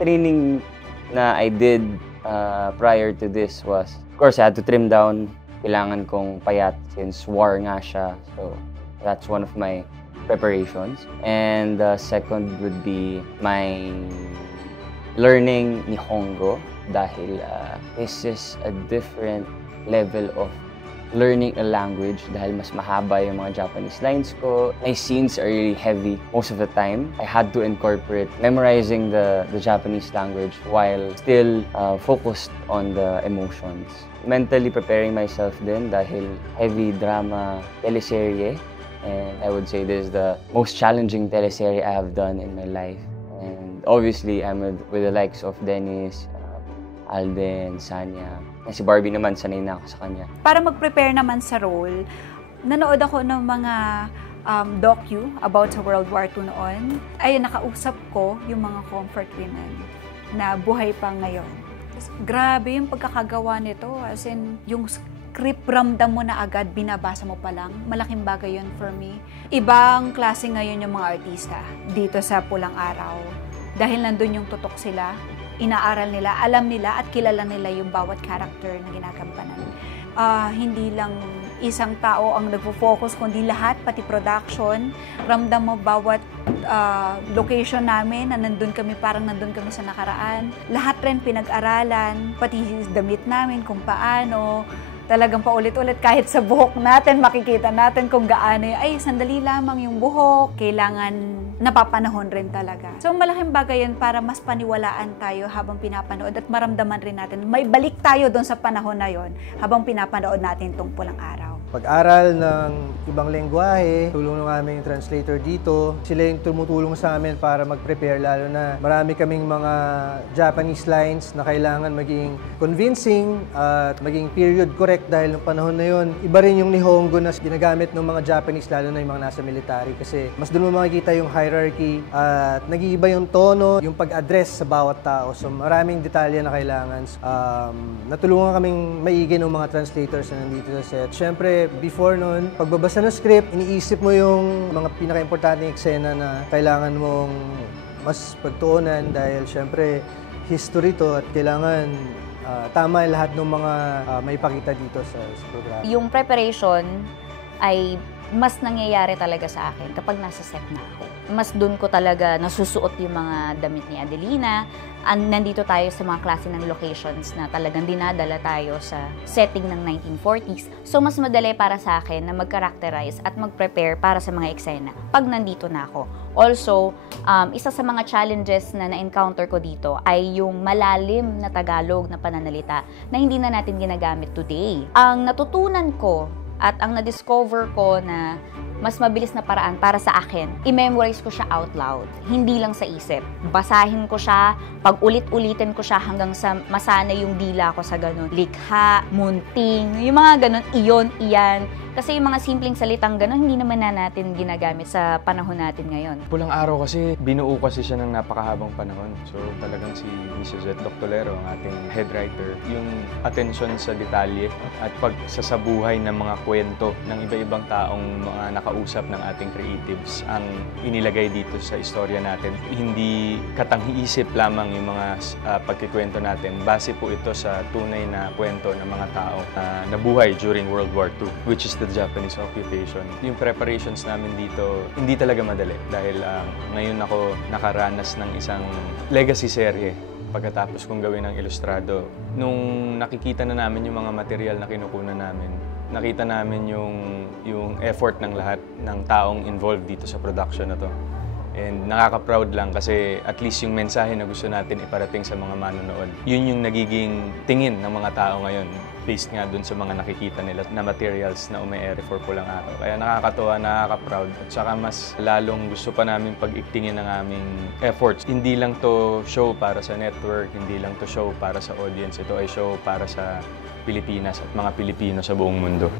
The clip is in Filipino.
training na I did prior to this was, of course, I had to trim down. Kailangan kong payat since war nga siya. So, that's one of my preparations. And the second would be my learning Nihongo dahil this is a different level of learning a language dahil mas mahaba yung mga Japanese lines ko. My scenes are really heavy most of the time. I had to incorporate memorizing the Japanese language while still focused on the emotions. Mentally preparing myself din dahil heavy drama teleserye. And I would say this is the most challenging teleserye I have done in my life. And obviously, I'm with the likes of Dennis, Alden, Sanya. Si Barbie naman, sanay na ako sa kanya. Para mag-prepare naman sa role, nanood ako ng mga docu about sa World War II noon. Ay, nakausap ko yung mga comfort women na buhay pa ngayon. Grabe yung pagkakagawa nito. As in, yung script ramdam mo na agad, binabasa mo pa lang. Malaking bagay yun for me. Ibang klase ngayon yung mga artista dito sa Pulang Araw. Dahil nandun yung tutok sila, inaaral nila, alam nila at kilala nila yung bawat character na ginagampanan. Hindi lang isang tao ang nagpo-focus, kundi lahat, pati production. Ramdam mo bawat location namin na nandun kami, parang nandun kami sa nakaraan. Lahat rin pinag-aralan, pati damit namin kung paano. Talagang paulit-ulit kahit sa buhok natin, makikita natin kung gaano ay sandali lamang yung buhok, kailangan napapanahon rin talaga. So malaking bagay yan para mas paniwalaan tayo habang pinapanood at maramdaman rin natin, may balik tayo doon sa panahon na yon habang pinapanood natin itong Pulang Araw. Pag-aral ng ibang lengguwahe, tulong ng aming translator dito. Sila yung tumutulong sa amin para mag-prepare, lalo na marami kaming mga Japanese lines na kailangan maging convincing at maging period correct dahil ng panahon na yon. Iba rin yung Nihongo na ginagamit ng mga Japanese, lalo na yung mga nasa military, kasi mas doon mo makikita yung hierarchy at nag-iiba yung tono, yung pag-address sa bawat tao. So maraming detalye na kailangan. Natulungan kaming maigi ng mga translators na nandito sa set. Siyempre, before nun, pagbabasa ng script, iniisip mo yung mga pinaka-importanting eksena na kailangan mong mas pagtuunan dahil siyempre history to at kailangan tama lahat ng mga maipakita dito sa programa. Yung preparation ay mas nangyayari talaga sa akin kapag nasa set na ako. Mas dun ko talaga nasusuot yung mga damit ni Adelina. Nandito tayo sa mga klase ng locations na talagang dinadala tayo sa setting ng 1940s. So, mas madali para sa akin na mag-characterize at mag-prepare para sa mga eksena pag nandito na ako. Also, isa sa mga challenges na na-encounter ko dito ay yung malalim na Tagalog na pananalita na hindi na natin ginagamit today. Ang natutunan ko at ang na-discover ko na mas mabilis na paraan para sa akin, i-memorize ko siya out loud. Hindi lang sa isip. Basahin ko siya, pag-ulit-ulitin ko siya hanggang sa masanay yung dila ko sa ganun. Likha, munting, yung mga ganun, iyon, iyan. Kasi yung mga simpleng salitang gano'n, hindi naman na natin ginagamit sa panahon natin ngayon. Pulang Araw kasi, binuo kasi siya ng napakahabang panahon. So talagang si Mrs. Doctolero, ang ating head writer, yung atensyon sa detalye at pagsasabuhay ng mga kwento ng iba-ibang taong mga nakausap ng ating creatives ang inilagay dito sa istorya natin. Hindi katanghiisip lamang yung mga pagkikwento natin. Base po ito sa tunay na kwento ng mga tao na nabuhay during World War II, which is the Japanese occupation. Yung preparations namin dito, hindi talaga madali dahil ngayon ako nakaranas ng isang legacy serye pagkatapos kong gawin ng ilustrado. Nung nakikita na namin yung mga material na kinukunan namin, nakita namin yung effort ng lahat ng taong involved dito sa production na to. And nakaka-proud lang kasi at least yung mensahe na gusto natin iparating sa mga manonood, yun yung nagiging tingin ng mga tao ngayon based nga dun sa mga nakikita nila na materials na ume-ere for Pulang Araw. Kaya nakakatuwa, nakaka-proud at saka mas lalong gusto pa namin pag-iktingin ng aming efforts. Hindi lang to show para sa network, hindi lang to show para sa audience. Ito ay show para sa Pilipinas at mga Pilipino sa buong mundo.